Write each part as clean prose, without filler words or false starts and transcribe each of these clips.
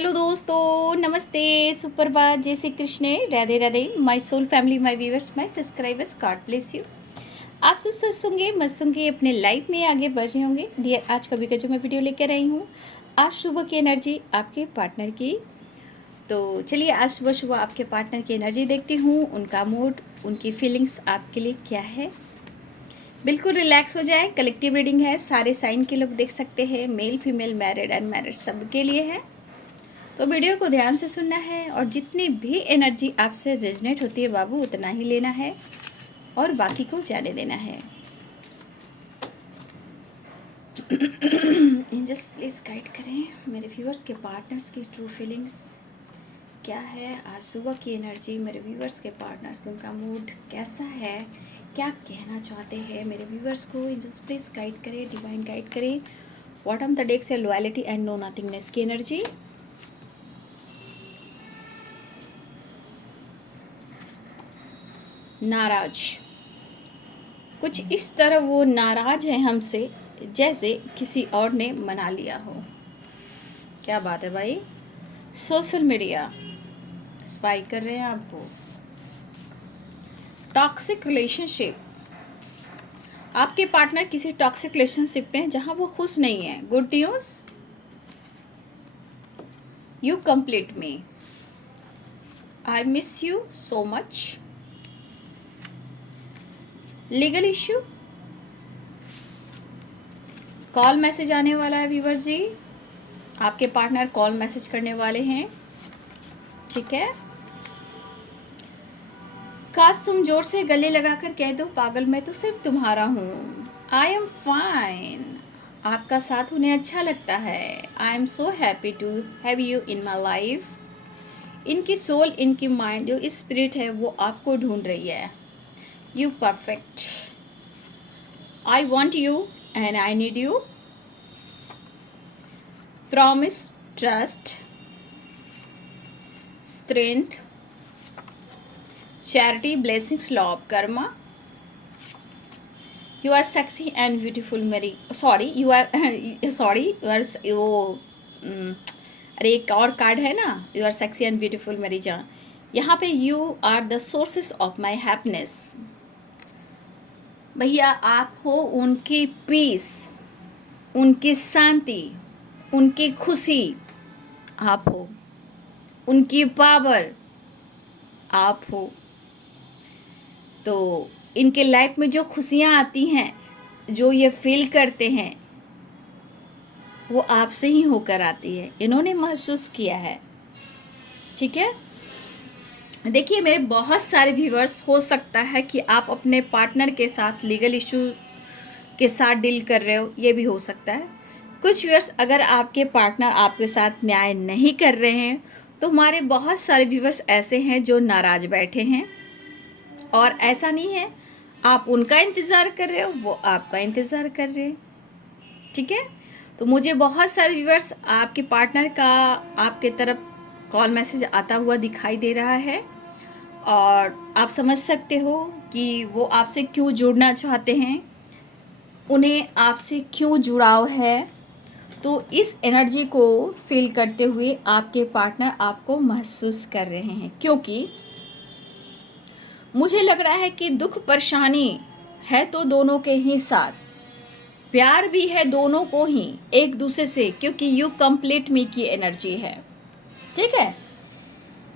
Hello दोस्तों, नमस्ते, सुप्रभात, जय Shri Krishna, Radhe Radhe. My soul family, my viewers, my subscribers, God bless you. आप सब स्वस्थ होंगे, मस्त होंगे, अपने लाइफ में आगे बढ़ रहे होंगे। डियर, आज कभी का जो मैं वीडियो लेकर आई हूँ, आज सुबह की एनर्जी आपके पार्टनर की। तो चलिए आज सुबह सुबह आपके पार्टनर की एनर्जी देखती हूँ, उनका मूड, उनकी फीलिंग्स आपके लिए क्या है। बिल्कुल रिलैक्स हो जाए। कलेक्टिव रीडिंग है, सारे साइन के लोग देख सकते हैं, मेल फीमेल, मैरिड अनमैरिड, सबके लिए है। तो वीडियो को ध्यान से सुनना है और जितनी भी एनर्जी आपसे रेजनेट होती है बाबू, उतना ही लेना है और बाकी को जाने देना है। एंजल्स प्लीज गाइड करें मेरे व्यूअर्स के पार्टनर्स की ट्रू फीलिंग्स क्या है। आज सुबह की एनर्जी मेरे व्यूअर्स के पार्टनर्स का, उनका मूड कैसा है, क्या कहना चाहते हैं मेरे व्यूअर्स को। एंजल्स प्लीज गाइड करें, डिवाइन गाइड करें। बॉटम द डेक से लॉयल्टी एंड नो नथिंगनेस की एनर्जी। नाराज, कुछ इस तरह वो नाराज है हमसे जैसे किसी और ने मना लिया हो। क्या बात है भाई। सोशल मीडिया स्पाई कर रहे हैं आपको। टॉक्सिक रिलेशनशिप, आपके पार्टनर किसी टॉक्सिक रिलेशनशिप में जहां वो खुश नहीं है। Good news, you complete me, I miss you so much. Legal issue, call message आने वाला है व्यूअर जी, आपके पार्टनर कॉल मैसेज करने वाले हैं, ठीक है। काश तुम जोर से गले लगाकर कह दो पागल मैं तो सिर्फ तुम्हारा हूँ। आई एम फाइन, आपका साथ उन्हें अच्छा लगता है। I am so happy to have you in my life. इनकी सोल, इनकी माइंड, जो स्पिरिट है वो आपको ढूंढ रही है। You perfect, I want you and I need you. Promise, trust, strength, charity, blessings, law of karma. You are sexy and beautiful Mary, sorry you are sorry you are अरे एक और कार्ड है ना, you are sexy and beautiful मेरी जान। यहाँ पे you are the sources of my happiness. भैया आप हो उनकी पीस, उनकी शांति, उनकी खुशी, आप हो उनकी पावर, आप हो। तो इनके लाइफ में जो खुशियाँ आती हैं, जो ये फील करते हैं, वो आपसे ही होकर आती है, इन्होंने महसूस किया है, ठीक है। देखिए मेरे बहुत सारे व्यूअर्स, हो सकता है कि आप अपने पार्टनर के साथ लीगल इशू के साथ डील कर रहे हो, ये भी हो सकता है। कुछ व्यूअर्स, अगर आपके पार्टनर आपके साथ न्याय नहीं कर रहे हैं तो हमारे बहुत सारे व्यूअर्स ऐसे हैं जो नाराज बैठे हैं। और ऐसा नहीं है आप उनका इंतज़ार कर रहे हो, वो आपका इंतज़ार कर रहे हैं, ठीक है। तो मुझे बहुत सारे व्यूअर्स आपके पार्टनर का आपके तरफ कॉल मैसेज आता हुआ दिखाई दे रहा है और आप समझ सकते हो कि वो आपसे क्यों जुड़ना चाहते हैं, उन्हें आपसे क्यों जुड़ाव है। तो इस एनर्जी को फील करते हुए आपके पार्टनर आपको महसूस कर रहे हैं, क्योंकि मुझे लग रहा है कि दुख परेशानी है तो दोनों के ही साथ, प्यार भी है दोनों को ही एक दूसरे से, क्योंकि यू कंप्लीट मी की एनर्जी है, ठीक है।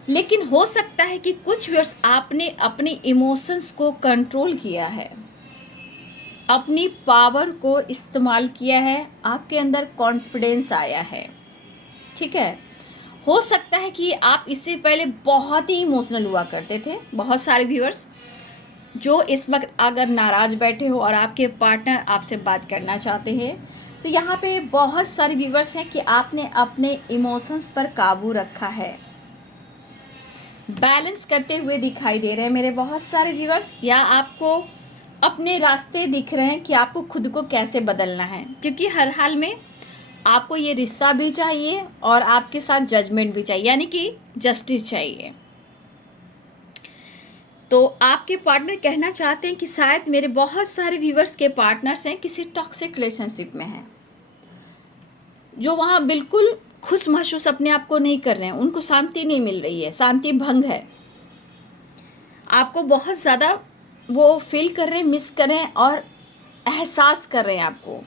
लेकिन हो सकता है कि कुछ वर्ष आपने अपने इमोशंस को कंट्रोल किया है, अपनी पावर को इस्तेमाल किया है, आपके अंदर कॉन्फिडेंस आया है, ठीक है। हो सकता है कि आप इससे पहले बहुत ही इमोशनल हुआ करते थे। बहुत सारे व्यूअर्स जो इस वक्त अगर नाराज़ बैठे हो और आपके पार्टनर आपसे बात करना चाहते हैं, तो यहाँ पे बहुत सारे व्यूअर्स हैं कि आपने अपने इमोशंस पर काबू रखा है, बैलेंस करते हुए दिखाई दे रहे हैं मेरे बहुत सारे व्यूअर्स। या आपको अपने रास्ते दिख रहे हैं कि आपको खुद को कैसे बदलना है, क्योंकि हर हाल में आपको ये रिश्ता भी चाहिए और आपके साथ जजमेंट भी चाहिए, यानी कि जस्टिस चाहिए। तो आपके पार्टनर कहना चाहते हैं कि शायद मेरे बहुत सारे व्यूअर्स के पार्टनर्स हैं किसी टॉक्सिक रिलेशनशिप में हैं, जो वहाँ बिल्कुल खुश महसूस अपने आप को नहीं कर रहे हैं, उनको शांति नहीं मिल रही है, शांति भंग है। आपको बहुत ज़्यादा वो फील कर रहे हैं, मिस कर रहे हैं और एहसास कर रहे हैं आपको,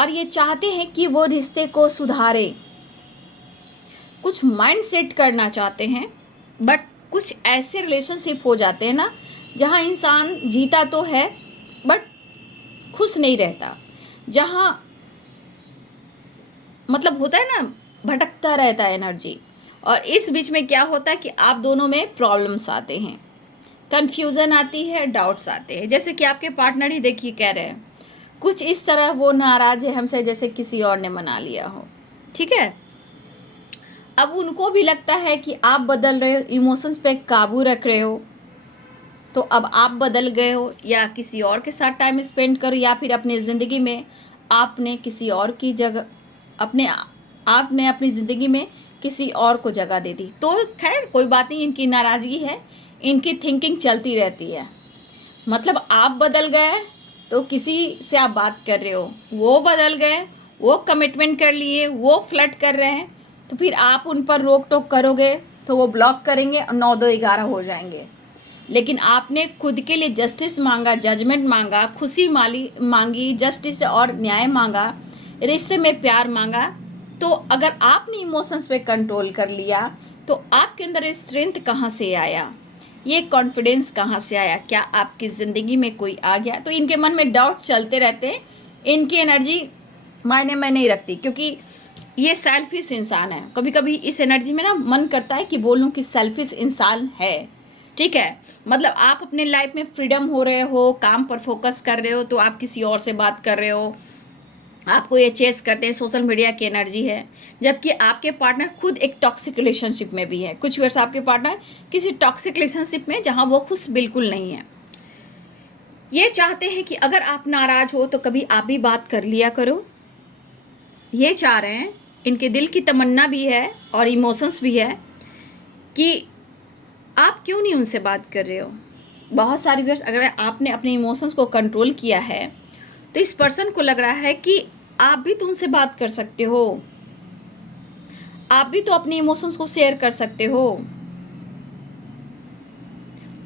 और ये चाहते हैं कि वो रिश्ते को सुधारे, कुछ माइंड सेट करना चाहते हैं। बट कुछ ऐसे रिलेशनशिप हो जाते हैं ना जहाँ इंसान जीता तो है बट खुश नहीं रहता, जहाँ मतलब होता है ना भटकता रहता है एनर्जी, और इस बीच में क्या होता है कि आप दोनों में प्रॉब्लम्स आते हैं, कन्फ्यूज़न आती है, डाउट्स आते हैं। जैसे कि आपके पार्टनर ही देखिए कह रहे हैं कुछ इस तरह वो नाराज़ है हमसे जैसे किसी और ने मना लिया हो, ठीक है। अब उनको भी लगता है कि आप बदल रहे हो, इमोशंस पे काबू रख रहे हो, तो अब आप बदल गए हो, या किसी और के साथ टाइम स्पेंड करो, या फिर अपनी ज़िंदगी में आपने किसी और की जगह आपने अपनी ज़िंदगी में किसी और को जगह दे दी। तो खैर कोई बात नहीं, इनकी नाराज़गी है, इनकी थिंकिंग चलती रहती है। मतलब आप बदल गए तो किसी से आप बात कर रहे हो, वो बदल गए, वो कमिटमेंट कर लिए, वो फ्लर्ट कर रहे हैं, तो फिर आप उन पर रोक टोक करोगे तो वो ब्लॉक करेंगे और 9-2-11 हो जाएंगे। लेकिन आपने खुद के लिए जस्टिस मांगा, जजमेंट मांगा, खुशी मांगी, जस्टिस और न्याय मांगा, रिश्ते में प्यार मांगा। तो अगर आपने इमोशंस पे कंट्रोल कर लिया तो आपके अंदर स्ट्रेंथ कहाँ से आया, ये कॉन्फिडेंस कहाँ से आया? क्या आपकी ज़िंदगी में कोई आ गया? तो इनके मन में डाउट चलते रहते हैं, इनकी एनर्जी मायने में नहीं रखती, क्योंकि ये सेल्फिश इंसान है। कभी कभी इस एनर्जी में ना मन करता है कि बोलूं कि सेल्फिश इंसान है, ठीक है। मतलब आप अपने लाइफ में फ्रीडम हो रहे हो, काम पर फोकस कर रहे हो, तो आप किसी और से बात कर रहे हो, आपको ये चेस करते हैं, सोशल मीडिया की एनर्जी है। जबकि आपके पार्टनर खुद एक टॉक्सिक रिलेशनशिप में भी है। कुछ वर्ष आपके पार्टनर किसी टॉक्सिक रिलेशनशिप में जहां वो खुश बिल्कुल नहीं है। ये चाहते हैं कि अगर आप नाराज हो तो कभी आप भी बात कर लिया करो, ये चाह रहे हैं। इनके दिल की तमन्ना भी है और इमोशंस भी है कि आप क्यों नहीं उनसे बात कर रहे हो। बहुत सारी वर्ष अगर आपने अपने इमोशंस को कंट्रोल किया है तो इस पर्सन को लग रहा है कि आप भी तो उनसे बात कर सकते हो, आप भी तो अपने इमोशंस को शेयर कर सकते हो।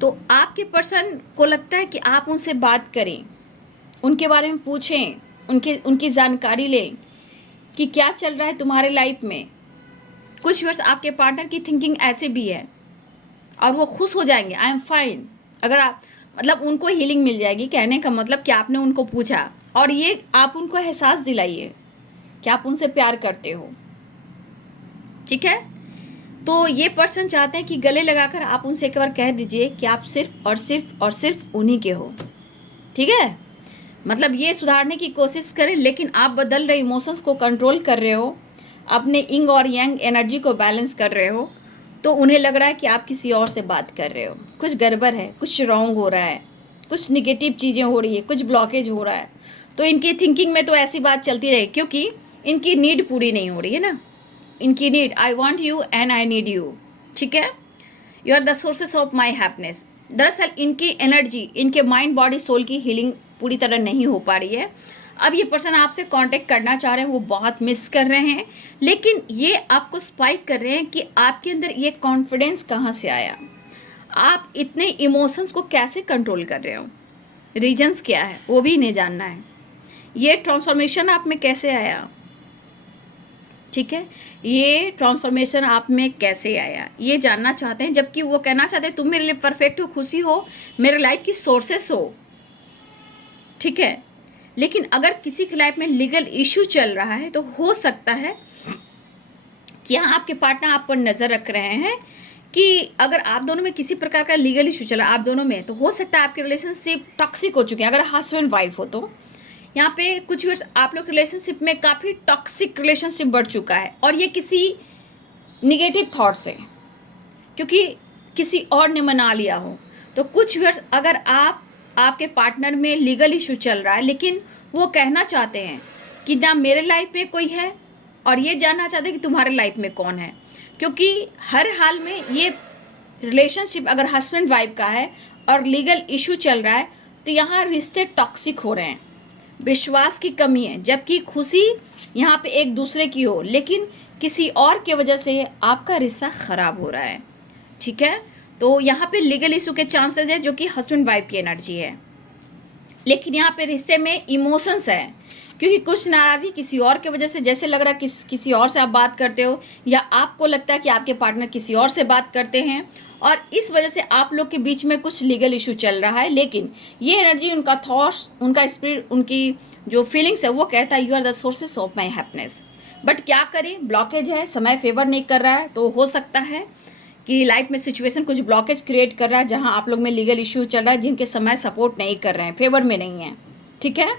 तो आपके पर्सन को लगता है कि आप उनसे बात करें, उनके बारे में पूछें, उनकी जानकारी लें कि क्या चल रहा है तुम्हारे लाइफ में। कुछ वर्ष आपके पार्टनर की थिंकिंग ऐसे भी है और वो खुश हो जाएंगे, आई एम फाइन। अगर आप मतलब उनको हीलिंग मिल जाएगी, कहने का मतलब कि आपने उनको पूछा, और ये आप उनको एहसास दिलाइए कि आप उनसे प्यार करते हो, ठीक है। तो ये पर्सन चाहते हैं कि गले लगाकर आप उनसे एक बार कह दीजिए कि आप सिर्फ और सिर्फ और सिर्फ उन्हीं के हो, ठीक है। मतलब ये सुधारने की कोशिश करें, लेकिन आप बदल रहे इमोशंस को कंट्रोल कर रहे हो, अपने इंग और यांग एनर्जी को बैलेंस कर रहे हो, तो उन्हें लग रहा है कि आप किसी और से बात कर रहे हो। कुछ गड़बड़ है, कुछ रॉन्ग हो रहा है, कुछ निगेटिव चीज़ें हो रही है, कुछ ब्लॉकेज हो रहा है। तो इनकी थिंकिंग में तो ऐसी बात चलती रहे, क्योंकि इनकी नीड पूरी नहीं हो रही है ना। इनकी need, I want you and I need you, ठीक है। You are the sources of my happiness. दरअसल इनकी एनर्जी, इनके माइंड बॉडी सोल की हीलिंग पूरी तरह नहीं हो पा रही है। अब ये पर्सन आपसे कांटेक्ट करना चाह रहे हैं, वो बहुत मिस कर रहे हैं, लेकिन ये आपको स्पाइक कर रहे हैं कि आपके अंदर ये कॉन्फिडेंस कहाँ से आया, आप इतने इमोशंस को कैसे कंट्रोल कर रहे हो, रीजंस क्या है वो भी इन्हें जानना है। ये ट्रांसफॉर्मेशन आप में कैसे आया, ठीक है, ये ट्रांसफॉर्मेशन आप में कैसे आया ये जानना चाहते हैं। जबकि वो कहना चाहते हैं तुम मेरे लिए परफेक्ट हो, खुशी हो, मेरे लाइफ की सोर्सेस हो, ठीक है। लेकिन अगर किसी की लाइफ में लीगल इशू चल रहा है तो हो सकता है कि यहाँ आपके पार्टनर आप पर नज़र रख रहे हैं कि अगर आप दोनों में किसी प्रकार का लीगल इशू चला आप दोनों में, तो हो सकता है आपके रिलेशनशिप टॉक्सिक हो चुके हैं। अगर हस्बैंड वाइफ हो तो यहाँ पे कुछ वर्ष आप लोग रिलेशनशिप में काफ़ी टॉक्सिक रिलेशनशिप बढ़ चुका है, और ये किसी निगेटिव थॉट से, क्योंकि किसी और ने मना लिया हो। तो कुछ वर्ष अगर आपके पार्टनर में लीगल इशू चल रहा है, लेकिन वो कहना चाहते हैं कि ना मेरे लाइफ में कोई है, और ये जानना चाहते हैं कि तुम्हारे लाइफ में कौन है। क्योंकि हर हाल में ये रिलेशनशिप अगर हस्बैंड वाइफ का है और लीगल इशू चल रहा है तो यहाँ रिश्ते टॉक्सिक हो रहे हैं। विश्वास की कमी है, जबकि खुशी यहाँ पे एक दूसरे की हो, लेकिन किसी और के वजह से आपका रिश्ता ख़राब हो रहा है। ठीक है, तो यहाँ पे लीगल इशू के चांसेस है, जो कि हस्बैंड वाइफ की एनर्जी है। लेकिन यहाँ पे रिश्ते में इमोशंस है, क्योंकि कुछ नाराज़गी किसी और की वजह से, जैसे लग रहा है किसी और से आप बात करते हो, या आपको लगता है कि आपके पार्टनर किसी और से बात करते हैं, और इस वजह से आप लोग के बीच में कुछ लीगल इशू चल रहा है। लेकिन ये एनर्जी, उनका थॉट्स, उनका स्पिरिट, उनकी जो फीलिंग्स है, वो कहता है you are the sources of my happiness. But क्या करें, ब्लॉकेज है, समय फेवर नहीं कर रहा है। तो हो सकता है कि लाइफ में सिचुएशन कुछ ब्लॉकेज क्रिएट कर रहा है, जहां आप लोग में लीगल इशू चल रहा है, जिनके समय सपोर्ट नहीं कर रहे हैं, फेवर में नहीं है। ठीक है,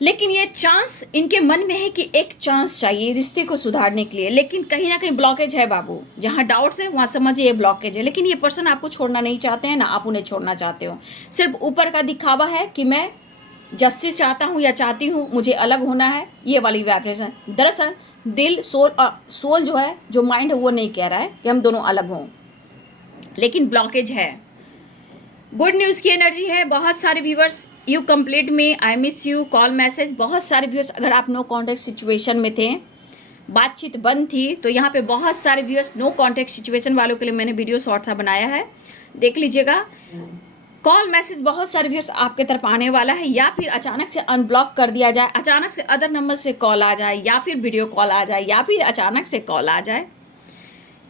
लेकिन ये चांस इनके मन में है कि एक चांस चाहिए रिश्ते को सुधारने के लिए, लेकिन कहीं ना कहीं ब्लॉकेज है बाबू। जहाँ डाउट्स है वहाँ समझिए ये ब्लॉकेज है। लेकिन ये पर्सन आपको छोड़ना नहीं चाहते हैं, ना आप उन्हें छोड़ना चाहते हो। सिर्फ ऊपर का दिखावा है कि मैं जस्टिस चाहता हूँ या चाहती हूँ, मुझे अलग होना है, ये वाली वाइब्रेशन। दरअसल दिल, सोल जो है, जो माइंड है, वो नहीं कह रहा है कि हम दोनों अलग हों, लेकिन ब्लॉकेज है। गुड न्यूज़ की एनर्जी है। बहुत सारे viewers, you complete me, I miss you, call message. बहुत सारे व्यूअर्स, अगर आप नो कॉन्टैक्ट सिचुएशन में थे, बातचीत बंद थी, तो यहाँ पे बहुत सारे व्यूअर्स नो कॉन्टैक्ट सिचुएशन वालों के लिए मैंने वीडियो शॉर्ट सा बनाया है, देख लीजिएगा। कॉल मैसेज बहुत सारे व्यूअर्स आपके तरफ आने वाला है, या फिर अचानक से अनब्लॉक कर दिया जाए, अचानक से अदर नंबर से कॉल आ जाए, या फिर वीडियो कॉल आ जाए, या फिर अचानक से कॉल आ जाए,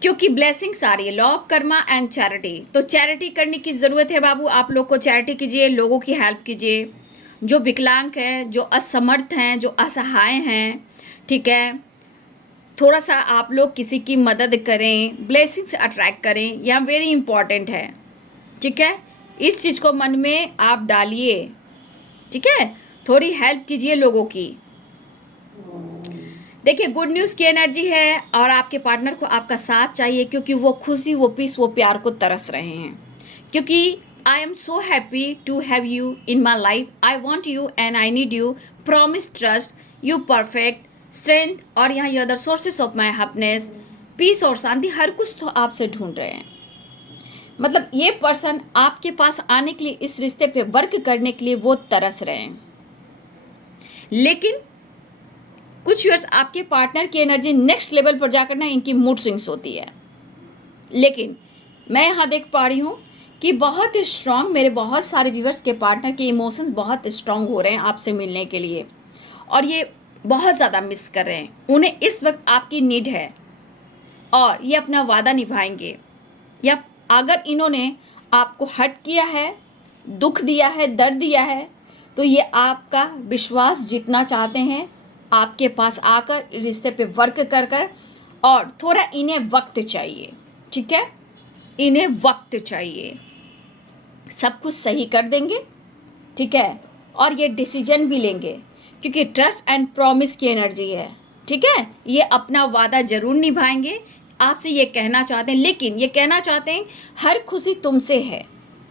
क्योंकि ब्लेसिंग्स आ रही है। Law of Karma and charity. तो चैरिटी करने की ज़रूरत है बाबू, आप लोग को चैरिटी कीजिए, लोगों की हेल्प कीजिए, जो विकलांग हैं, जो असमर्थ हैं, जो असहाय हैं। ठीक है, थोड़ा सा आप लोग किसी की मदद करें, ब्लेसिंग्स अट्रैक्ट करें, यह वेरी इंपॉर्टेंट है। ठीक है, इस चीज़ को मन में आप डालिए। ठीक है, थोड़ी हेल्प कीजिए लोगों की। देखिए, गुड न्यूज़ की एनर्जी है, और आपके पार्टनर को आपका साथ चाहिए, क्योंकि वो खुशी, वो पीस, वो प्यार को तरस रहे हैं। क्योंकि I am so happy to have you in my life, I want you and I need you, promise, trust you, perfect, strength, और यहाँ ये other sources of my happiness, peace और शांति, हर कुछ तो आपसे ढूंढ रहे हैं। मतलब ये पर्सन आपके पास आने के लिए, इस रिश्ते पे वर्क करने के लिए वो तरस रहे हैं। लेकिन कुछ व्यूअर्स, आपके पार्टनर की एनर्जी नेक्स्ट लेवल पर जाकर ना इनकी मूड स्विंग्स होती है। लेकिन मैं यहाँ देख पा रही हूँ कि बहुत स्ट्रांग, मेरे बहुत सारे व्यूअर्स के पार्टनर के इमोशंस बहुत स्ट्रांग हो रहे हैं आपसे मिलने के लिए, और ये बहुत ज़्यादा मिस कर रहे हैं। उन्हें इस वक्त आपकी नीड है, और ये अपना वादा निभाएंगे। या अगर इन्होंने आपको हर्ट किया है, दुख दिया है, दर्द दिया है, तो ये आपका विश्वास जीतना चाहते हैं, आपके पास आकर रिश्ते पे वर्क कर कर, और थोड़ा इन्हें वक्त चाहिए। ठीक है, इन्हें वक्त चाहिए, सब कुछ सही कर देंगे। ठीक है, और ये डिसीजन भी लेंगे, क्योंकि ट्रस्ट एंड प्रॉमिस की एनर्जी है। ठीक है, ये अपना वादा जरूर निभाएंगे, आपसे ये कहना चाहते हैं। लेकिन ये कहना चाहते हैं हर खुशी तुमसे है,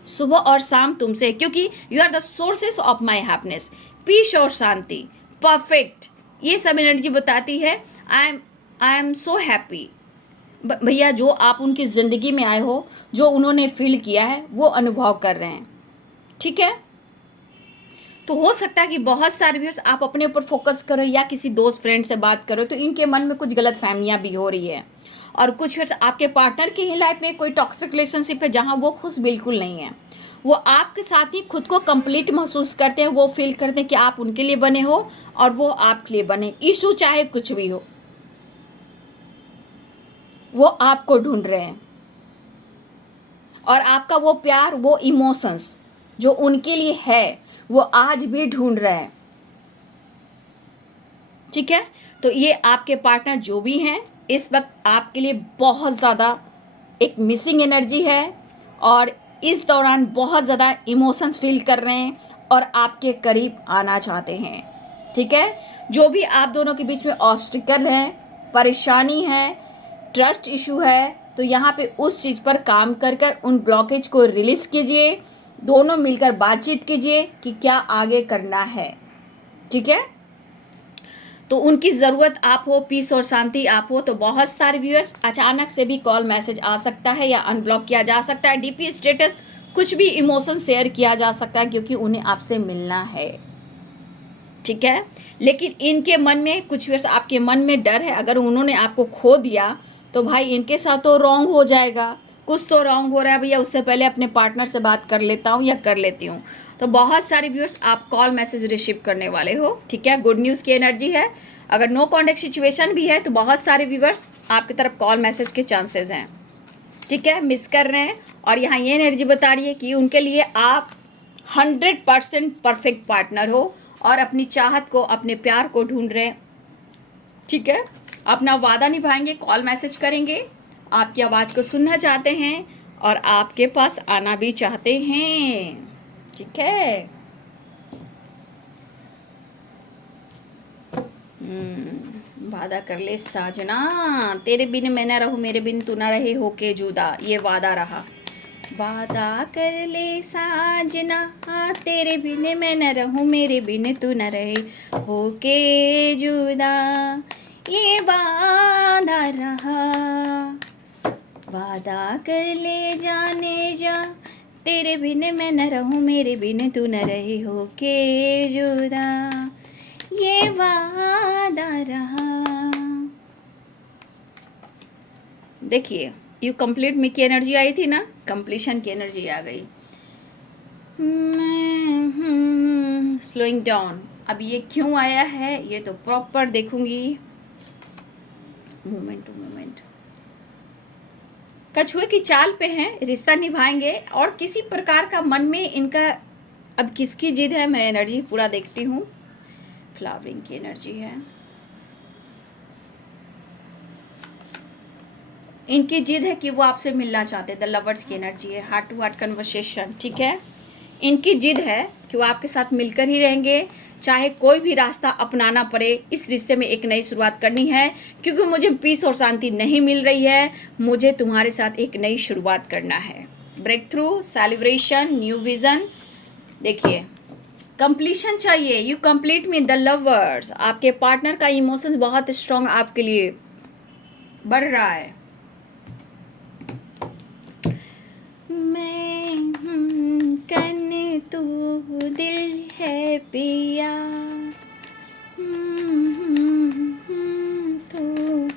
सुबह और शाम तुमसे, क्योंकि you are the sources of my happiness, peace और शांति, परफेक्ट, ये सब एनर्जी बताती है। I am so happy. भैया, जो आप उनकी ज़िंदगी में आए हो, जो उन्होंने फील किया है, वो अनुभव कर रहे हैं। ठीक है, तो हो सकता है कि बहुत सारे व्यूअर्स आप अपने ऊपर फोकस करो, या किसी दोस्त फ्रेंड से बात करो, तो इनके मन में कुछ गलत फहमियाँ भी हो रही है। और कुछ व्यूअर्स आपके पार्टनर की ही लाइफ में कोई टॉक्सिक रिलेशनशिप है, जहाँ वो खुश बिल्कुल नहीं है। वो आपके साथ ही खुद को कंप्लीट महसूस करते हैं, वो फील करते हैं कि आप उनके लिए बने हो और वो आपके लिए बने। इशू चाहे कुछ भी हो, वो आपको ढूंढ रहे हैं, और आपका वो प्यार, वो इमोशंस जो उनके लिए है, वो आज भी ढूंढ रहे हैं। ठीक है, तो ये आपके पार्टनर जो भी हैं, इस वक्त आपके लिए बहुत ज़्यादा एक मिसिंग एनर्जी है, और इस दौरान बहुत ज़्यादा इमोशंस फील कर रहे हैं, और आपके करीब आना चाहते हैं। ठीक है, जो भी आप दोनों के बीच में ऑब्स्टिकल हैं, परेशानी है, ट्रस्ट इशू है, तो यहाँ पे उस चीज़ पर काम कर कर उन ब्लॉकेज को रिलीज़ कीजिए, दोनों मिलकर बातचीत कीजिए कि क्या आगे करना है। ठीक है, तो उनकी ज़रूरत आप हो, पीस और शांति आप हो। तो बहुत सारे व्यूअर्स, अचानक से भी कॉल मैसेज आ सकता है, या अनब्लॉक किया जा सकता है, डीपी स्टेटस, कुछ भी इमोशन शेयर किया जा सकता है, क्योंकि उन्हें आपसे मिलना है। ठीक है। लेकिन इनके मन में कुछ वर्ष आपके मन में डर है, अगर उन्होंने आपको खो दिया तो भाई इनके साथ तो रॉन्ग हो जाएगा, कुछ तो रॉन्ग हो रहा है भैया, उससे पहले अपने पार्टनर से बात कर लेता हूँ या कर लेती हूँ। तो बहुत सारे व्यूअर्स आप कॉल मैसेज रिसीव करने वाले हो, ठीक है। गुड न्यूज़ की एनर्जी है। अगर नो कॉन्टैक्ट सिचुएशन भी है तो बहुत सारे व्यूअर्स आपकी तरफ कॉल मैसेज के चांसेस हैं, ठीक है, मिस कर रहे हैं। और यहाँ ये एनर्जी बता रही है कि उनके लिए आप 100% परफेक्ट पार्टनर हो और अपनी चाहत को, अपने प्यार को ढूंढ रहे हैं, ठीक है। अपना वादा निभाएंगे, कॉल मैसेज करेंगे, आपकी आवाज़ को सुनना चाहते हैं और आपके पास आना भी चाहते हैं, ठीक है। वादा कर ले साजना, तेरे बिन मैं न रहूं, मेरे बिन तू न रहे, होके जुदा, ये वादा रहा। वादा कर ले साजना, तेरे बिन मैं न रहूं, मेरे बिन तू न रहे, होके जुदा, ये वादा रहा। वादा कर ले जाने जा, तेरे बिन मैं न रहूं, मेरे बिन तू न रहे, होके जुदा, ये वादा रहा। देखिए यू कंप्लीट मी की एनर्जी आई थी ना, कंप्लीशन की एनर्जी आ गई। स्लोइंग डाउन, अब ये क्यों आया है ये तो प्रॉपर देखूंगी, मोमेंट टू मोमेंट। कछुए की चाल पे हैं, रिश्ता निभाएंगे और किसी प्रकार का मन में इनका, अब किसकी जिद है, मैं एनर्जी पूरा देखती हूँ। फ्लावरिंग की एनर्जी है, इनकी जिद है कि वो आपसे मिलना चाहते हैं। द लवर्स की एनर्जी है, हार्ट टू हार्ट कन्वर्सेशन, ठीक है। इनकी जिद है कि वो आपके साथ मिलकर ही रहेंगे, चाहे कोई भी रास्ता अपनाना पड़े, इस रिश्ते में एक नई शुरुआत करनी है, क्योंकि मुझे पीस और शांति नहीं मिल रही है, मुझे तुम्हारे साथ एक नई शुरुआत करना है। Break through, celebration, new vision. देखिए कंप्लीशन चाहिए, you complete me the lovers. आपके पार्टनर का इमोशंस बहुत स्ट्रांग आपके लिए बढ़ रहा है। मैं कन तू दिल है पिया, तू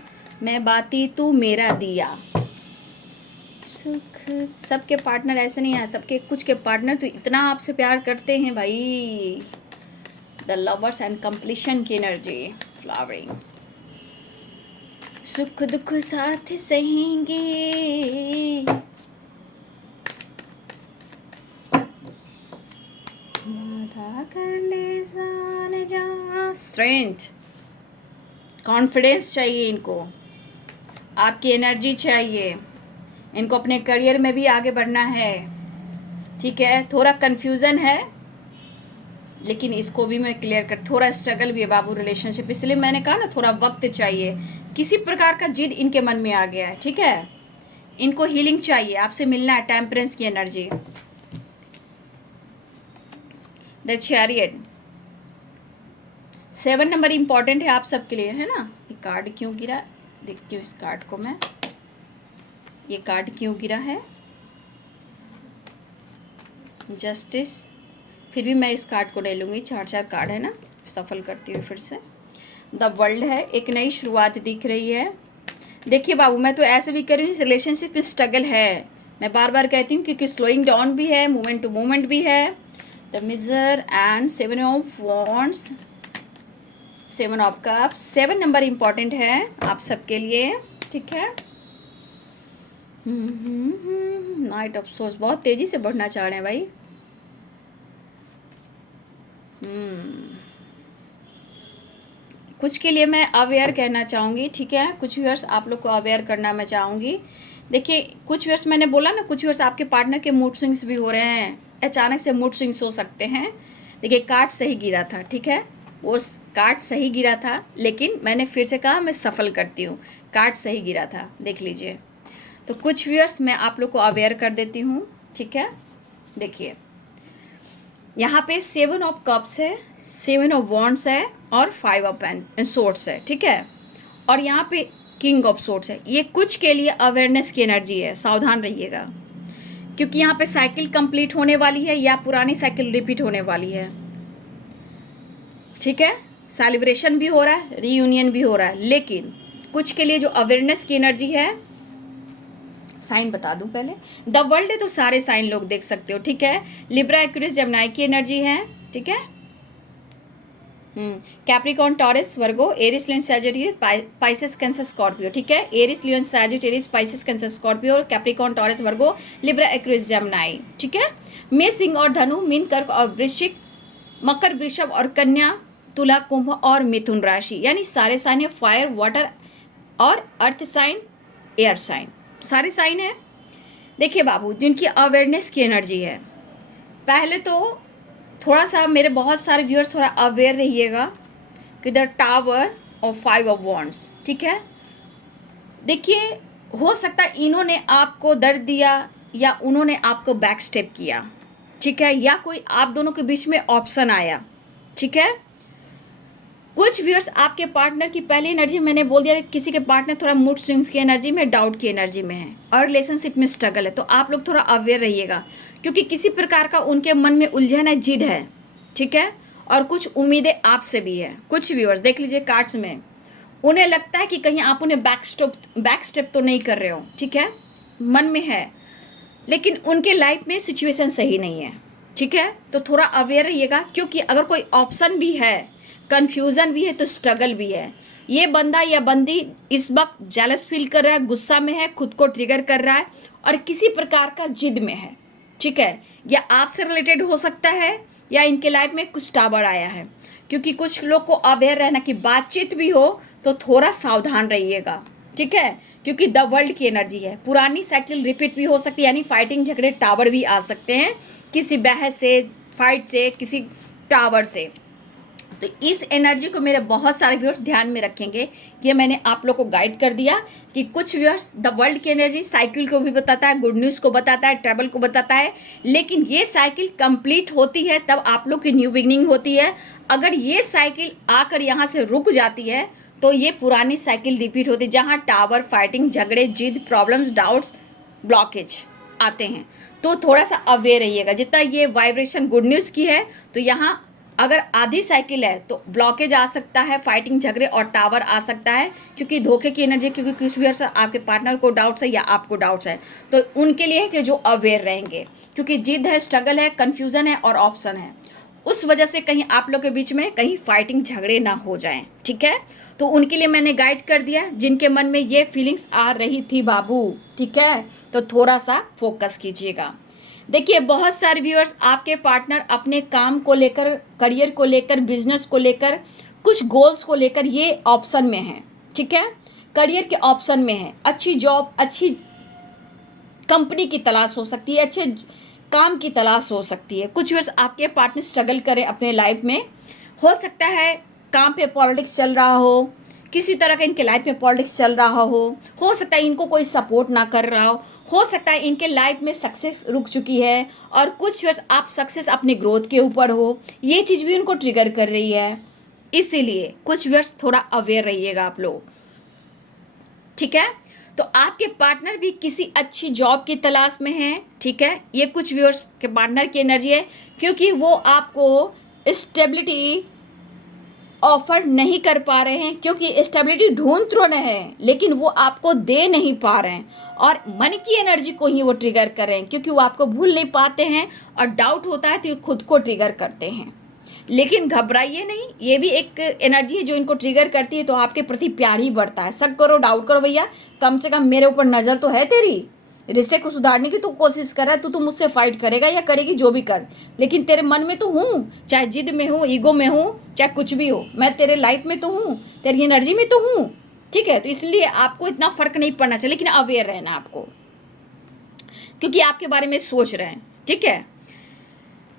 मैं बाती तू मेरा दिया। सुख, सबके पार्टनर ऐसे नहीं है, सबके कुछ के पार्टनर तो इतना आपसे प्यार करते हैं भाई। द लवर्स एंड कंप्लीशन की एनर्जी, फ्लावरिंग। सुख दुख साथ सहेंगे, वादा कर ले जान जा। स्ट्रेंथ, कॉन्फिडेंस चाहिए इनको, आपकी एनर्जी चाहिए इनको, अपने करियर में भी आगे बढ़ना है, ठीक है। थोड़ा कन्फ्यूज़न है लेकिन इसको भी मैं क्लियर कर, थोड़ा स्ट्रगल भी है बाबू रिलेशनशिप, इसलिए मैंने कहा ना थोड़ा वक्त चाहिए। किसी प्रकार का जिद इनके मन में आ गया है, ठीक है। इनको हीलिंग चाहिए, आपसे मिलना है। टेम्परेंस की energy, the chariot, 7 number important है आप सबके लिए, है ना। ये कार्ड क्यों गिरा, देखती हूँ इस कार्ड को मैं, ये कार्ड क्यों गिरा है, जस्टिस। फिर भी मैं इस कार्ड को ले लूँगी, 4 कार्ड है ना, सफल करती हूँ फिर से। द वर्ल्ड है, एक नई शुरुआत दिख रही है। देखिए बाबू मैं तो ऐसे भी कर रही हूँ, इस रिलेशनशिप में स्ट्रगल है, मैं बार बार कहती हूँ, क्योंकि स्लोइंग डाउन भी है, मोमेंट टू मोमेंट भी है। The miser and 7 of wands, 7 of cups, 7 number important है आप सबके लिए, ठीक है। नाइट ऑफ सोर्स, बहुत तेजी से बढ़ना चाह रहे हैं भाई। कुछ के लिए मैं अवेयर कहना चाहूँगी, ठीक है। कुछ व्यूअर्स आप लोग को अवेयर करना मैं चाहूँगी। देखिए कुछ व्यूअर्स, मैंने बोला ना, कुछ व्यूअर्स आपके पार्टनर के मूड स्विंग्स भी हो रहे हैं, अचानक से मूड स्विंग्स हो सकते हैं। देखिए कार्ड सही गिरा था, ठीक है, वो कार्ड सही गिरा था, लेकिन मैंने फिर से कहा मैं सफल करती हूँ, कार्ड सही गिरा था, देख लीजिए। तो कुछ व्यूअर्स मैं आप लोग को अवेयर कर देती हूँ, ठीक है। देखिए यहाँ पे 7 ऑफ कप्स है, 7 ऑफ वॉन्ड्स है और 5 ऑफ सोर्ड्स है, ठीक है। और यहाँ पे किंग ऑफ सोर्ड्स है। ये कुछ के लिए अवेयरनेस की एनर्जी है, सावधान रहिएगा, क्योंकि यहाँ पे साइकिल कंप्लीट होने वाली है या पुरानी साइकिल रिपीट होने वाली है, ठीक है, सेलिब्रेशन भी हो रहा है, रीयूनियन भी हो रहा है, लेकिन कुछ के लिए जो अवेयरनेस की एनर्जी है, साइन बता दूं पहले, द वर्ल्ड है तो सारे साइन लोग देख सकते हो, ठीक है। लिब्रा एक्वेरियस जेमिनी की एनर्जी है, ठीक है। Capricorn Taurus Virgo Aries Leo Sagittarius Pisces Cancer Scorpio, ठीक है। Aries Leo Sagittarius Pisces Cancer Scorpio, Capricorn Taurus Virgo Libra Aquarius Gemini, ठीक है। मेष सिंह और धनु, मीन कर्क और वृश्चिक, मकर वृषभ और कन्या, तुला कुंभ और मिथुन राशि, यानी सारे साइन है, फायर वाटर और अर्थ साइन, एयर साइन, सारे साइन है। देखिए बाबू, जिनकी अवेयरनेस की एनर्जी है, पहले तो थोड़ा सा मेरे बहुत सारे व्यूअर्स थोड़ा अवेयर रहिएगा कि द टावर और 5 ऑफ वॉन्ड्स, ठीक है। देखिए, हो सकता है इन्होंने आपको दर्द दिया या उन्होंने आपको बैक स्टेप किया, ठीक है, या कोई आप दोनों के बीच में ऑप्शन आया, ठीक है। कुछ व्यूअर्स आपके पार्टनर की पहली एनर्जी मैंने बोल दिया, किसी के पार्टनर थोड़ा मूड स्विंग्स की एनर्जी में, डाउट की एनर्जी में है और रिलेशनशिप में स्ट्रगल है, तो आप लोग थोड़ा अवेयर रहिएगा, क्योंकि किसी प्रकार का उनके मन में उलझन है, जिद है, ठीक है, और कुछ उम्मीदें आपसे भी है। कुछ व्यूअर्स देख लीजिए कार्ड्स में, उन्हें लगता है कि कहीं आप उन्हें बैक स्टेप तो नहीं कर रहे हो, ठीक है, मन में है, लेकिन उनके लाइफ में सिचुएशन सही नहीं है, ठीक है। तो थोड़ा अवेयर रहिएगा, क्योंकि अगर कोई ऑप्शन भी है, कन्फ्यूज़न भी है, तो स्ट्रगल भी है। ये बंदा या बंदी इस वक्त जेलस फील कर रहा है, गुस्सा में है, खुद को ट्रिगर कर रहा है और किसी प्रकार का जिद में है, ठीक है। या आपसे रिलेटेड हो सकता है या इनके लाइफ में कुछ टावर आया है, क्योंकि कुछ लोग को अवेयर रहना कि बातचीत भी हो तो थोड़ा सावधान रहिएगा, ठीक है, क्योंकि द वर्ल्ड की एनर्जी है। पुरानी साइकिल रिपीट भी हो सकती है, यानी फाइटिंग झगड़े टावर भी आ सकते हैं, किसी बहस से, फाइट से, किसी टावर से। तो इस एनर्जी को मेरे बहुत सारे व्यूअर्स ध्यान में रखेंगे। ये मैंने आप लोग को गाइड कर दिया कि कुछ व्यूअर्स द वर्ल्ड की एनर्जी साइकिल को भी बताता है, गुड न्यूज़ को बताता है, ट्रैवल को बताता है, लेकिन ये साइकिल कंप्लीट होती है तब आप लोग की न्यू बिगनिंग होती है। अगर ये साइकिल आकर यहाँ से रुक जाती है तो ये पुरानी साइकिल रिपीट होती है, जहाँ टावर, फाइटिंग, झगड़े, जिद, प्रॉब्लम्स, डाउट्स, ब्लॉकेज आते हैं। तो थोड़ा सा अवेयर रहिएगा। जितना ये वाइब्रेशन गुड न्यूज़ की है, तो यहाँ अगर आधी साइकिल है तो ब्लॉकेज आ सकता है, फाइटिंग, झगड़े और टावर आ सकता है, क्योंकि धोखे की एनर्जी, क्योंकि कुछ भी आपके पार्टनर को डाउट्स है या आपको डाउट्स है, तो उनके लिए है कि जो अवेयर रहेंगे, क्योंकि जिद है, स्ट्रगल है, कन्फ्यूज़न है और ऑप्शन है। उस वजह से कहीं आप लोग के बीच में कहीं फाइटिंग, झगड़े ना हो जाएं, ठीक है। तो उनके लिए मैंने गाइड कर दिया, जिनके मन में ये फीलिंग्स आ रही थी बाबू, ठीक है, तो थोड़ा सा फोकस कीजिएगा। देखिए, बहुत सारे व्यूअर्स आपके पार्टनर अपने काम को लेकर, करियर को लेकर, बिजनेस को लेकर, कुछ गोल्स को लेकर ये ऑप्शन में हैं, ठीक है, करियर के ऑप्शन में है, अच्छी जॉब, अच्छी कंपनी की तलाश हो सकती है, अच्छे काम की तलाश हो सकती है। कुछ व्यूअर्स आपके पार्टनर स्ट्रगल करें अपने लाइफ में, हो सकता है काम पे पॉलिटिक्स चल रहा हो, किसी तरह का इनके लाइफ में पॉलिटिक्स चल रहा हो सकता है इनको कोई सपोर्ट ना कर रहा हो सकता है इनके लाइफ में सक्सेस रुक चुकी है, और कुछ वर्ष आप सक्सेस अपने ग्रोथ के ऊपर हो, ये चीज़ भी उनको ट्रिगर कर रही है। इसीलिए कुछ वर्ष थोड़ा अवेयर रहिएगा आप लोग, ठीक है। तो आपके पार्टनर भी किसी अच्छी जॉब की तलाश में हैं, ठीक है, ये कुछ व्यूअर्स के पार्टनर की एनर्जी है, क्योंकि वो आपको स्टेबिलिटी ऑफर नहीं कर पा रहे हैं, क्योंकि स्टेबिलिटी ढूंढ तो रहे हैं लेकिन वो आपको दे नहीं पा रहे हैं, और मन की एनर्जी को ही वो ट्रिगर कर रहे हैं, क्योंकि वो आपको भूल नहीं पाते हैं और डाउट होता है तो ये खुद को ट्रिगर करते हैं। लेकिन घबराइए नहीं, ये भी एक एनर्जी है जो इनको ट्रिगर करती है, तो आपके प्रति प्यार ही बढ़ता है। शक करो, डाउट करो, भैया कम से कम मेरे ऊपर नज़र तो है तेरी, रिश्ते को सुधारने की तू कोशिश कर रहा है, तू मुझसे फाइट करेगा या करेगी, जो भी कर, लेकिन तेरे मन में तो हूँ, चाहे जिद में हूँ, ईगो में हूँ, चाहे कुछ भी हो, मैं तेरे लाइफ में तो हूँ, तेरी एनर्जी में तो हूँ, ठीक है। तो इसलिए आपको इतना फ़र्क नहीं पड़ना चाहिए, लेकिन अवेयर रहना आपको, क्योंकि आपके बारे में सोच रहे हैं, ठीक है।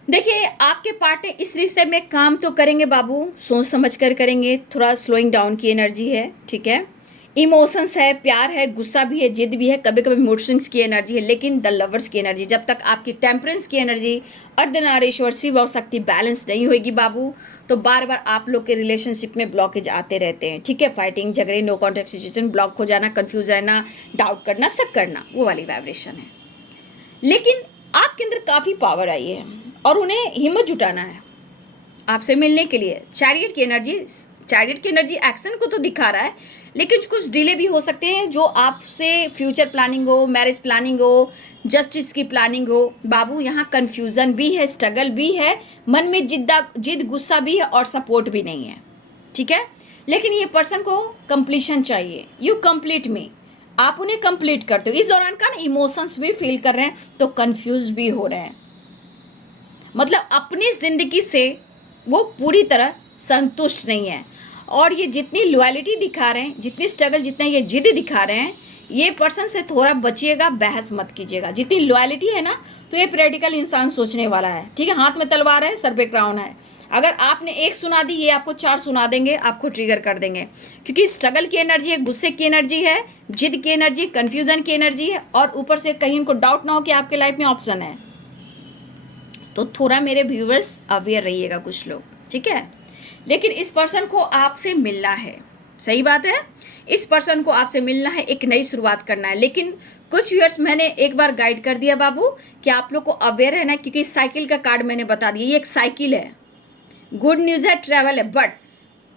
देखिए, आपके पार्टनर इस रिश्ते में काम तो करेंगे बाबू, सोच समझ कर करेंगे, थोड़ा स्लोइंग डाउन की एनर्जी है, ठीक है। इमोशंस है, प्यार है, गुस्सा भी है, जिद भी है, कभी कभी मूड स्विंग्स की एनर्जी है, लेकिन द लवर्स की एनर्जी, जब तक आपकी टेम्परेंस की एनर्जी, अर्धनारीश्वर, शिव और शक्ति बैलेंस नहीं होगी बाबू, तो बार बार आप लोग के रिलेशनशिप में ब्लॉकेज आते रहते हैं, ठीक है। फाइटिंग, झगड़े, नो कॉन्टैक्ट सिचुएशन, ब्लॉक हो जाना, कन्फ्यूज रहना, डाउट करना, शक करना, वो वाली वाइब्रेशन है। लेकिन आपके अंदर काफ़ी पावर आई है और उन्हें हिम्मत जुटाना है, आपसे मिलने के लिए। चैरियट की एनर्जी एक्शन को तो दिखा रहा है, लेकिन कुछ डिले भी हो सकते हैं, जो आपसे फ्यूचर प्लानिंग हो, मैरिज प्लानिंग हो, जस्टिस की प्लानिंग हो। बाबू यहाँ कन्फ्यूज़न भी है, स्ट्रगल भी है, मन में जिद गुस्सा भी है और सपोर्ट भी नहीं है, ठीक है। लेकिन ये पर्सन को कंप्लीशन चाहिए। यू कंप्लीट मी, आप उन्हें कंप्लीट करते हो। इस दौरान का ना इमोशंस भी फील कर रहे हैं, तो कंफ्यूज भी हो रहे हैं, मतलब अपनी ज़िंदगी से वो पूरी तरह संतुष्ट नहीं है। और ये जितनी लॉयल्टी दिखा रहे हैं, जितनी स्ट्रगल, जितना ये जिद दिखा रहे हैं, ये पर्सन से थोड़ा बचिएगा, बहस मत कीजिएगा। जितनी लॉयल्टी है ना, तो ये प्रैक्टिकल इंसान सोचने वाला है, ठीक है। हाथ में तलवार है, सर पे क्राउन है। अगर आपने एक सुना दी, ये आपको 4 सुना देंगे, आपको ट्रिगर कर देंगे, क्योंकि स्ट्रगल की एनर्जी है, गुस्से की एनर्जी है, जिद की एनर्जी, कन्फ्यूज़न की एनर्जी है, और ऊपर से कहीं उनको डाउट ना हो कि आपके लाइफ में ऑप्शन है। तो थोड़ा मेरे व्यूवर्स अवेयर रहिएगा कुछ लोग, ठीक है। लेकिन इस पर्सन को आपसे मिलना है, सही बात है, इस पर्सन को आपसे मिलना है, एक नई शुरुआत करना है। लेकिन कुछ व्यूअर्स मैंने एक बार गाइड कर दिया बाबू कि आप लोग को अवेयर रहना है, क्योंकि साइकिल का कार्ड मैंने बता दिया, ये एक साइकिल है, गुड न्यूज़ है, ट्रैवल है। बट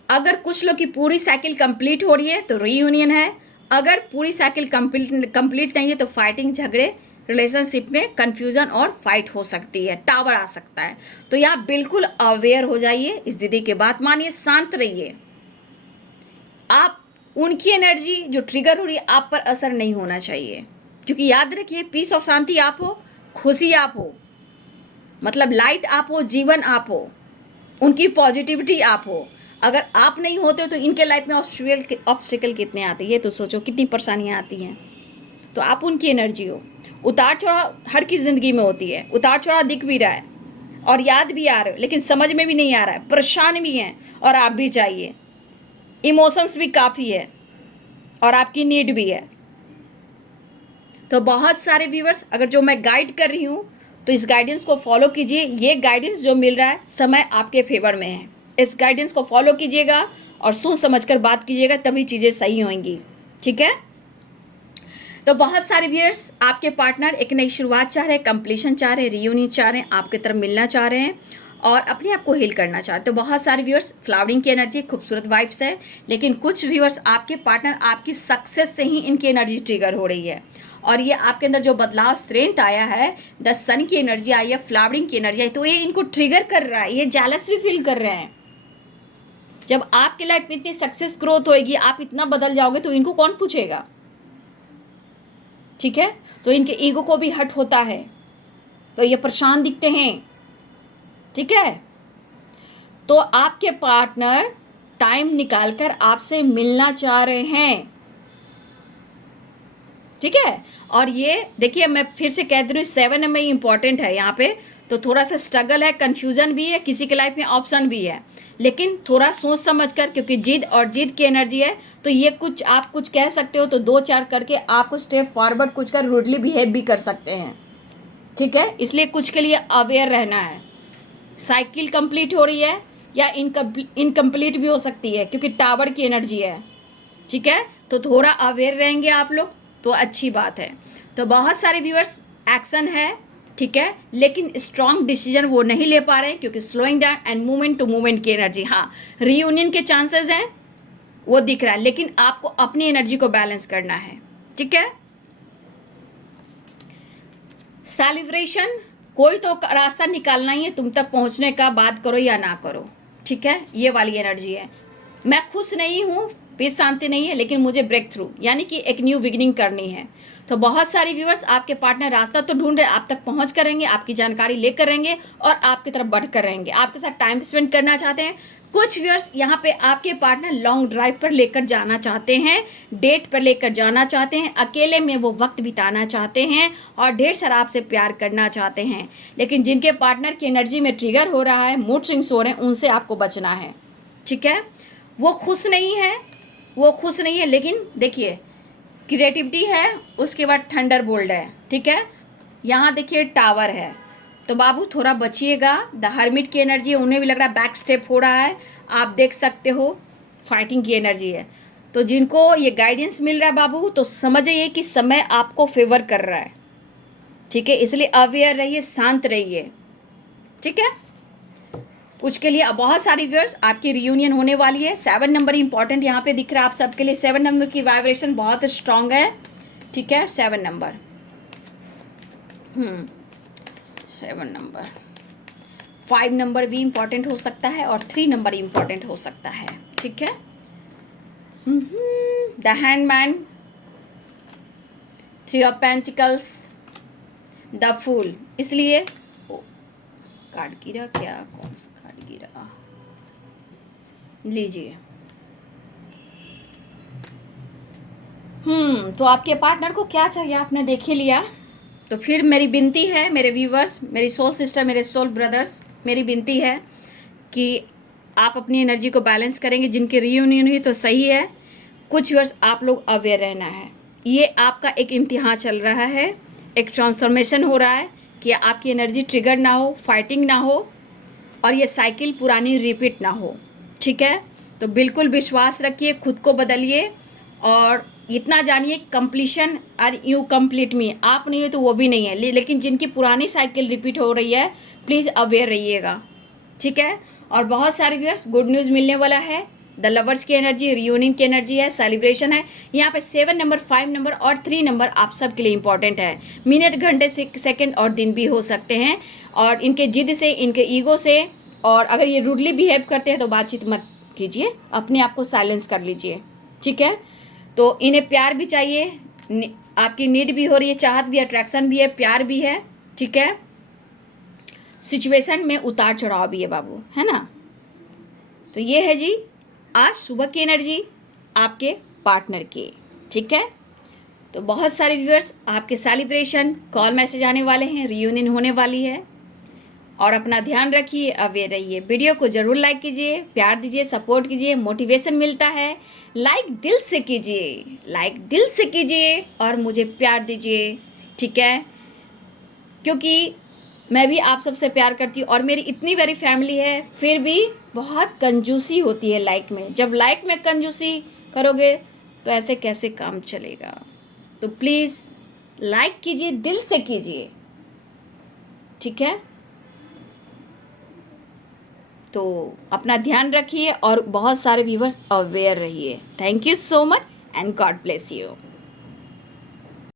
अगर कुछ लोग की पूरी साइकिल कंप्लीट हो रही है तो रीयूनियन है, अगर पूरी साइकिल कंप्लीट नहीं है तो फाइटिंग, झगड़े, रिलेशनशिप में कंफ्यूजन और फाइट हो सकती है, टावर आ सकता है। तो यहाँ बिल्कुल अवेयर हो जाइए, इस दीदी की बात मानिए, शांत रहिए। आप उनकी एनर्जी जो ट्रिगर हो रही है आप पर असर नहीं होना चाहिए, क्योंकि याद रखिए पीस ऑफ शांति आप हो, खुशी आप हो, मतलब लाइट आप हो, जीवन आप हो, उनकी पॉजिटिविटी आप हो। अगर आप नहीं होते तो इनके लाइफ में ऑब्स्टिकल कितने आते हैं, ये तो सोचो कितनी परेशानियाँ आती हैं। तो आप उनकी एनर्जी हो। उतार चढ़ाव हर की ज़िंदगी में होती है, उतार चढ़ाव दिख भी रहा है और याद भी आ रहे हो, लेकिन समझ में भी नहीं आ रहा है, परेशान भी हैं, और आप भी चाहिए, इमोशंस भी काफ़ी है और आपकी नीड भी है। तो बहुत सारे व्यूवर्स, अगर जो मैं गाइड कर रही हूँ तो इस गाइडेंस को फॉलो कीजिए। ये गाइडेंस जो मिल रहा है, समय आपके फेवर में है, इस गाइडेंस को फॉलो कीजिएगा और सोच समझकर बात कीजिएगा, तभी चीज़ें सही होंगी, ठीक है। तो बहुत सारे व्यूअर्स, आपके पार्टनर एक नई शुरुआत चाह रहे हैं, कंप्लीशन चाह रहे हैं, रियूनियन चाह रहे हैं, आपकी तरफ मिलना चाह रहे हैं और अपने आप को हील करना चाह रहे हैं। तो बहुत सारे व्यूअर्स, फ्लावरिंग की एनर्जी, खूबसूरत वाइब्स है। लेकिन कुछ व्यूअर्स, आपके पार्टनर आपकी सक्सेस से ही इनकी एनर्जी ट्रिगर हो रही है, और ये आपके अंदर जो बदलाव, स्ट्रेंथ आया है, द सन की एनर्जी आई है, फ्लावरिंग की एनर्जी आई, तो ये इनको ट्रिगर कर रहा है, ये जेलस भी फील कर रहे हैं। जब आपके लाइफ में इतनी सक्सेस ग्रोथ होएगी, आप इतना बदल जाओगे, तो इनको कौन पूछेगा, ठीक है। तो इनके ईगो को भी हट होता है, तो ये परेशान दिखते हैं, ठीक है। तो आपके पार्टनर टाइम निकालकर आपसे मिलना चाह रहे हैं, ठीक है। और ये देखिए, मैं फिर से कह दे रही हूँ, 7 नंबर इंपॉर्टेंट है यहाँ पे। तो थोड़ा सा स्ट्रगल है, कन्फ्यूज़न भी है, किसी के लाइफ में ऑप्शन भी है, लेकिन थोड़ा सोच समझ कर, क्योंकि जिद की एनर्जी है, तो ये कुछ आप कुछ कह सकते हो तो 2-4 करके आपको स्टेप फॉरवर्ड कुछ कर रूडली बिहेव भी कर सकते हैं, ठीक है। इसलिए कुछ के लिए अवेयर रहना है। साइकिल कंप्लीट हो रही है या इनकम्प्लीट भी हो सकती है, क्योंकि टावर की एनर्जी है, ठीक है। तो थोड़ा अवेयर रहेंगे आप लोग तो अच्छी बात है। तो बहुत सारे व्यूअर्स, एक्शन है, ठीक है, लेकिन स्ट्रॉन्ग डिसीजन वो नहीं ले पा रहे हैं, क्योंकि slowing down and movement to movement की एनर्जी, हाँ रीयूनियन के चांसेस हैं, वो दिख रहा है, लेकिन आपको अपनी एनर्जी को बैलेंस करना है, ठीक है। सेलिब्रेशन, कोई तो रास्ता निकालना ही है तुम तक पहुंचने का, बात करो या ना करो, ठीक है, ये वाली एनर्जी है। मैं खुश नहीं हूँ, पीस शांति नहीं है, लेकिन मुझे ब्रेक थ्रू, यानी कि एक न्यू बिगिनिंग करनी है। तो बहुत सारे व्यूअर्स, आपके पार्टनर रास्ता तो ढूंढ रहे, आप तक पहुंच कर रहेंगे, आपकी जानकारी लेकर रहेंगे और आपकी तरफ बढ़ कर रहेंगे, आपके साथ टाइम स्पेंड करना चाहते हैं। कुछ व्यूअर्स यहाँ पे आपके पार्टनर लॉन्ग ड्राइव पर लेकर जाना चाहते हैं, डेट पर लेकर जाना चाहते हैं, अकेले में वो वक्त बिताना चाहते हैं और ढेर सारा आपसे प्यार करना चाहते हैं। लेकिन जिनके पार्टनर की एनर्जी में ट्रिगर हो रहा है, मूड स्विंग्स हो रहे हैं, उनसे आपको बचना है, ठीक है। वो खुश नहीं है, लेकिन देखिए क्रिएटिविटी है, उसके बाद थंडरबोल्ट है, ठीक है। यहाँ देखिए टावर है, तो बाबू थोड़ा बचिएगा। द हर्मिट की एनर्जी है, उन्हें भी लग रहा है बैक स्टेप हो रहा है, आप देख सकते हो, फाइटिंग की एनर्जी है। तो जिनको ये गाइडेंस मिल रहा है बाबू, तो समझिए कि समय आपको फेवर कर रहा है, ठीक है। इसलिए अवेयर रहिए, शांत रहिए, ठीक है। कुछ के लिए अब बहुत सारी व्यूअर्स आपकी रियूनियन होने वाली है। 7 नंबर इंपॉर्टेंट यहाँ पे दिख रहा है आप सबके लिए। 7 नंबर की वाइब्रेशन बहुत स्ट्रांग है, ठीक है। 7 नंबर 7 नंबर 5 नंबर भी इंपॉर्टेंट हो सकता है और 3 नंबर इंपॉर्टेंट हो सकता है, ठीक है। The hanged man, 3 of pentacles, the fool. इसलिए कार्ड गिरा क्या, कौन सा कार्ड गिरा, लीजिए। तो आपके पार्टनर को क्या चाहिए आपने देख ही लिया। तो फिर मेरी विनती है मेरे व्यूवर्स, मेरी सोल सिस्टर, मेरे सोल ब्रदर्स, मेरी विनती है कि आप अपनी एनर्जी को बैलेंस करेंगे। जिनकी रियूनियन हुई तो सही है, कुछ व्यूअर्स आप लोग अवेयर रहना है। ये आपका एक इम्तिहान चल रहा है, एक ट्रांसफॉर्मेशन हो रहा है कि आपकी एनर्जी ट्रिगर ना हो, फाइटिंग ना हो और ये साइकिल पुरानी रिपीट ना हो, ठीक है। तो बिल्कुल विश्वास रखिए, खुद को बदलिए और इतना जानिए कंप्लीशन और यू कंप्लीट मी, आप नहीं हो तो वो भी नहीं है, लेकिन जिनकी पुरानी साइकिल रिपीट हो रही है प्लीज़ अवेयर रहिएगा, ठीक है। और बहुत सारे व्यूअर्स गुड न्यूज़ मिलने वाला है। द लवर्स की एनर्जी, रियूनियन की एनर्जी है, सेलिब्रेशन है। यहाँ पे 7 नंबर, 5 नंबर और 3 नंबर आप सब के लिए इंपॉर्टेंट है। मिनट, घंटे, सेकंड और दिन भी हो सकते हैं। और इनके जिद से, इनके ईगो से, और अगर ये रूडली बिहेव करते हैं तो बातचीत मत कीजिए, अपने आप को साइलेंस कर लीजिए, ठीक है। तो इन्हें प्यार भी चाहिए, आपकी नीड भी हो रही है, चाहत भी, अट्रैक्शन भी है, प्यार भी है, ठीक है। सिचुएशन में उतार चढ़ाव भी है बाबू, है ना। तो ये है जी आज सुबह की एनर्जी आपके पार्टनर की, ठीक है। तो बहुत सारे व्यूअर्स आपके सेलिब्रेशन कॉल मैसेज आने वाले हैं, रियूनियन होने वाली है। और अपना ध्यान रखिए, अवेयर रहिए। वीडियो को ज़रूर लाइक कीजिए, प्यार दीजिए, सपोर्ट कीजिए, मोटिवेशन मिलता है। लाइक दिल से कीजिए, लाइक दिल से कीजिए और मुझे प्यार दीजिए, ठीक है। क्योंकि मैं भी आप सबसे प्यार करती हूँ और मेरी इतनी बड़ी फैमिली है, फिर भी बहुत कंजूसी होती है लाइक में। जब लाइक में कंजूसी करोगे तो ऐसे कैसे काम चलेगा। तो प्लीज़ लाइक कीजिए, दिल से कीजिए, ठीक है। तो अपना ध्यान रखिए और बहुत सारे व्यूवर्स अवेयर रहिए। Thank you so much and God bless you.